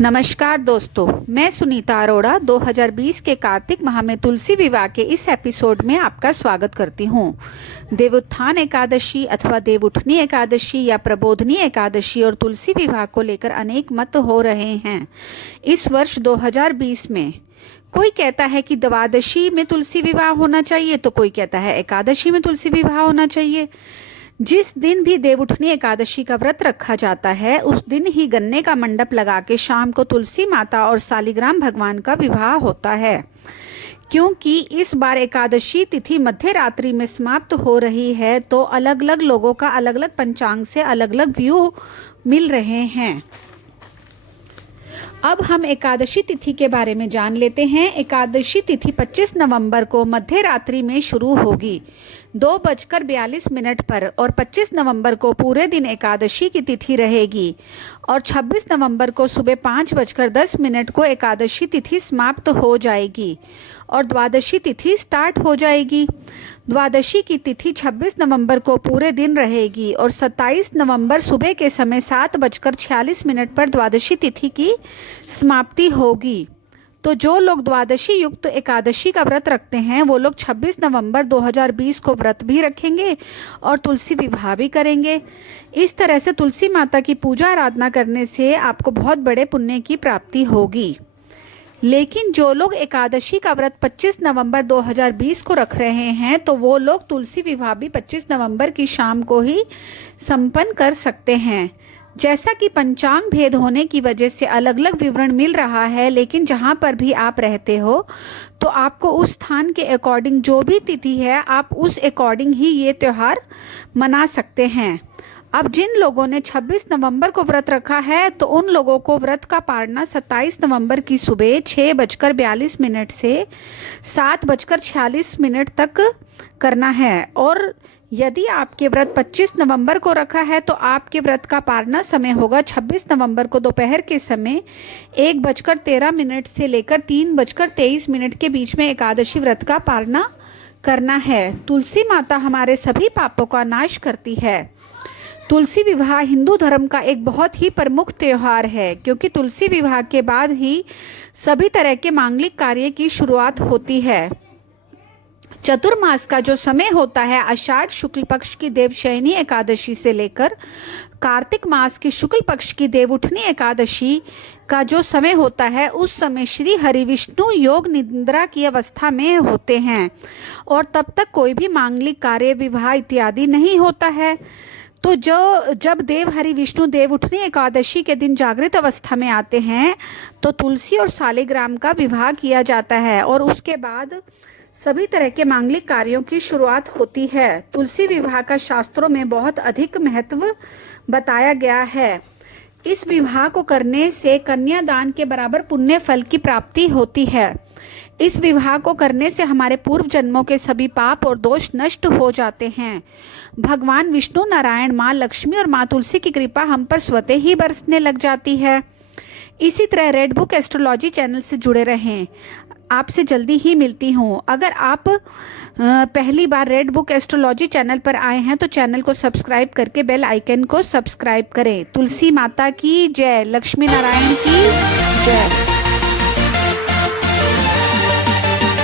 नमस्कार दोस्तों, मैं सुनीता अरोड़ा 2020 के कार्तिक माह में तुलसी विवाह के इस एपिसोड में आपका स्वागत करती हूँ। देवोत्थान एकादशी अथवा देवउठनी एकादशी या प्रबोधनी एकादशी और तुलसी विवाह को लेकर अनेक मत हो रहे हैं। इस वर्ष 2020 में कोई कहता है कि द्वादशी में तुलसी विवाह होना चाहिए, तो कोई कहता है एकादशी में तुलसी विवाह होना चाहिए। जिस दिन भी देवउठनी एकादशी का व्रत रखा जाता है उस दिन ही गन्ने का मंडप लगा के शाम को तुलसी माता और सालिग्राम भगवान का विवाह होता है। क्योंकि इस बार एकादशी तिथि मध्य रात्रि में समाप्त हो रही है, तो अलग अलग लोगों का अलग अलग पंचांग से अलग अलग व्यू मिल रहे हैं। अब हम एकादशी तिथि के बारे में जान लेते हैं। एकादशी तिथि 25 नवंबर को मध्य रात्रि में शुरू होगी 2:42 पर और 25 नवंबर को पूरे दिन एकादशी की तिथि रहेगी और 26 नवंबर को सुबह 5:10 को एकादशी तिथि समाप्त हो जाएगी और द्वादशी तिथि स्टार्ट हो जाएगी। द्वादशी की तिथि 26 नवंबर को पूरे दिन रहेगी और 27 नवंबर सुबह के समय 7:46 पर द्वादशी तिथि की समाप्ति होगी। तो जो लोग द्वादशी युक्त एकादशी का व्रत रखते हैं वो लोग 26 नवंबर 2020 को व्रत भी रखेंगे और तुलसी विवाह भी करेंगे। इस तरह से तुलसी माता की पूजा आराधना करने से आपको बहुत बड़े पुण्य की प्राप्ति होगी। लेकिन जो लोग एकादशी का व्रत 25 नवंबर 2020 को रख रहे हैं तो वो लोग तुलसी विवाह भी 25 नवंबर की शाम को ही संपन्न कर सकते हैं। जैसा कि पंचांग भेद होने की वजह से अलग अलग विवरण मिल रहा है, लेकिन जहां पर भी आप रहते हो तो आपको उस स्थान के अकॉर्डिंग जो भी तिथि है आप उस अकॉर्डिंग ही ये त्यौहार मना सकते हैं। अब जिन लोगों ने 26 नवंबर को व्रत रखा है तो उन लोगों को व्रत का पारना 27 नवंबर की सुबह 6:42 से 7:46 तक करना है। और यदि आपके व्रत 25 नवंबर को रखा है तो आपके व्रत का पारना समय होगा 26 नवंबर को दोपहर के समय 1:13 से लेकर 3:23 के बीच में एकादशी व्रत का पारना करना है। तुलसी माता हमारे सभी पापों का नाश करती है। तुलसी विवाह हिंदू धर्म का एक बहुत ही प्रमुख त्यौहार है, क्योंकि तुलसी विवाह के बाद ही सभी तरह के मांगलिक कार्य की शुरुआत होती है। चतुर्मास का जो समय होता है आषाढ़ शुक्ल पक्ष की देवशयनी एकादशी से लेकर कार्तिक मास की शुक्ल पक्ष की देवउठनी एकादशी का जो समय होता है उस समय श्री हरि विष्णु योग निद्रा की अवस्था में होते हैं और तब तक कोई भी मांगलिक कार्य विवाह इत्यादि नहीं होता है। तो जब देव हरि विष्णु देवउठनी एकादशी के दिन जागृत अवस्था में आते हैं तो तुलसी और सालिग्राम का विवाह किया जाता है और उसके बाद सभी तरह के मांगलिक कार्यों की शुरुआत होती है। तुलसी विवाह का शास्त्रों में बहुत अधिक महत्व बताया गया है। इस विवाह को करने से कन्यादान के बराबर पुण्य फल की प्राप्ति होती है। इस विवाह को करने से हमारे पूर्व जन्मों के सभी पाप और दोष नष्ट हो जाते हैं। भगवान विष्णु नारायण, माँ लक्ष्मी और माँ तुलसी की कृपा हम पर स्वतः ही बरसने लग जाती है। इसी तरह रेड बुक एस्ट्रोलॉजी चैनल से जुड़े रहें। आपसे जल्दी ही मिलती हूँ। अगर आप पहली बार रेड बुक एस्ट्रोलॉजी चैनल पर आए हैं तो चैनल को सब्सक्राइब करके बेल आइकन को सब्सक्राइब करें। तुलसी माता की जय, लक्ष्मी नारायण की जय।